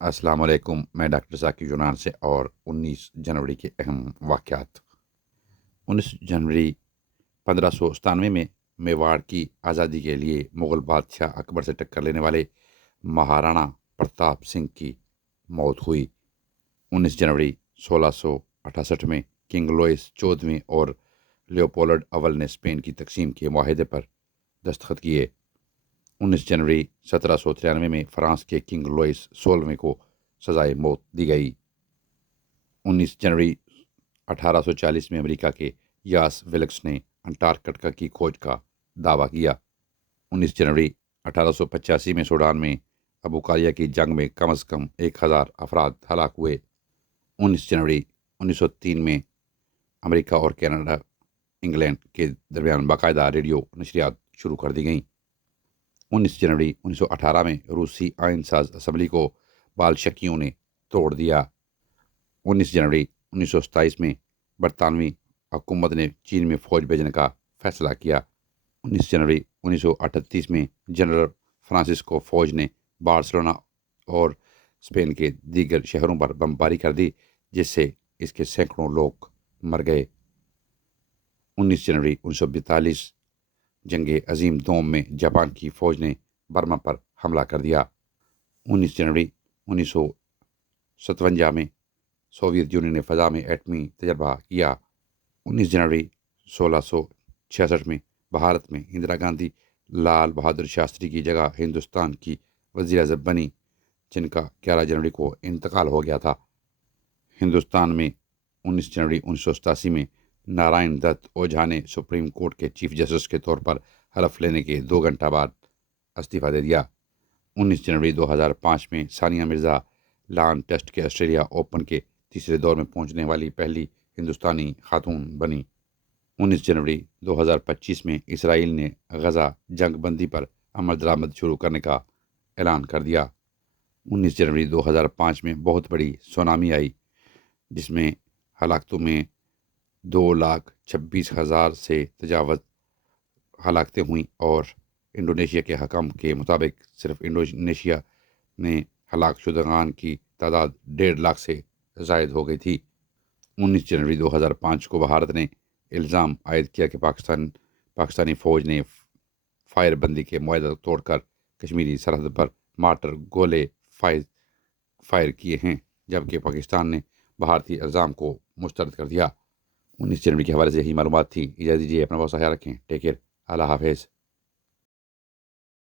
السلام علیکم، میں ڈاکٹر ذاکر یونان سے اور 19 جنوری کے اہم واقعات۔ 19 جنوری 1597 میں میواڑ کی آزادی کے لیے مغل بادشاہ اکبر سے ٹکر لینے والے مہارانا پرتاپ سنگھ کی موت ہوئی۔ 19 جنوری 1668 میں کنگ لوئس 14ویں اور لیوپولڈ اول نے اسپین کی تقسیم کے معاہدے پر دستخط کیے۔ 19 جنوری 1793 میں فرانس کے کنگ لوئس 16ویں کو سزائے موت دی گئی۔ 19 جنوری 1840 میں امریکہ کے یاس ویلکس نے انٹارکٹیکا کی کھوج کا دعویٰ کیا۔ 19 جنوری 1885 میں سوڈان میں ابوکالیا کی جنگ میں کم از کم 1000 افراد ہلاک ہوئے۔ 19 جنوری 1903 میں امریکہ اور کینیڈا انگلینڈ کے درمیان باقاعدہ ریڈیو نشریات شروع کر دی گئیں۔ 19 جنوری 1918 میں روسی آئین ساز اسمبلی کو بالشویکوں نے توڑ دیا۔ 19 جنوری 1927 میں برطانوی حکومت نے چین میں فوج بھیجنے کا فیصلہ کیا۔ 19 جنوری 1938 میں جنرل فرانسسکو فوج نے بارسلونا اور اسپین کے دیگر شہروں پر بمباری کر دی، جس سے اس کے سینکڑوں لوگ مر گئے۔ 19 جنوری 1942 جنگ عظیم دوم میں جاپان کی فوج نے برما پر حملہ کر دیا۔ 19 جنوری 1957 میں سوویت یونین نے فضا میں ایٹمی تجربہ کیا۔ 19 جنوری 1666 میں بھارت میں اندرا گاندھی لال بہادر شاستری کی جگہ ہندوستان کی وزیر اعظم بنی، جن کا 11 جنوری کو انتقال ہو گیا تھا۔ ہندوستان میں 19 جنوری 1987 میں نارائن دت اوجھا نے سپریم کورٹ کے چیف جسٹس کے طور پر حلف لینے کے 2 گھنٹہ بعد استعفیٰ دے دیا۔ 19 جنوری 2005 میں ثانیہ مرزا لان ٹیسٹ کے آسٹریلیا اوپن کے تیسرے دور میں پہنچنے والی پہلی ہندوستانی خاتون بنی۔ 19 جنوری 2025 میں اسرائیل نے غزہ جنگ بندی پر عمل درآمد شروع کرنے کا اعلان کر دیا۔ 19 جنوری 2005 میں بہت بڑی سونامی آئی، جس میں ہلاکتوں میں 2,26,000 سے تجاوز ہلاکتیں ہوئیں، اور انڈونیشیا کے حکام کے مطابق صرف انڈونیشیا میں ہلاک شدگان کی تعداد 1.5 لاکھ سے زائد ہو گئی تھی۔ 19 جنوری 2005 کو بھارت نے الزام عائد کیا کہ پاکستانی فوج نے فائر بندی کے معاہدہ توڑ کر کشمیری سرحد پر مارٹر گولے فائر کیے ہیں، جبکہ پاکستان نے بھارتی الزام کو مسترد کر دیا۔ 19 جنوری کے حوالے سے یہی معلومات تھی۔ اجازت دیجیے، اپنا بہت سا خیال رکھیں۔ ٹیک کیئر، اللہ حافظ۔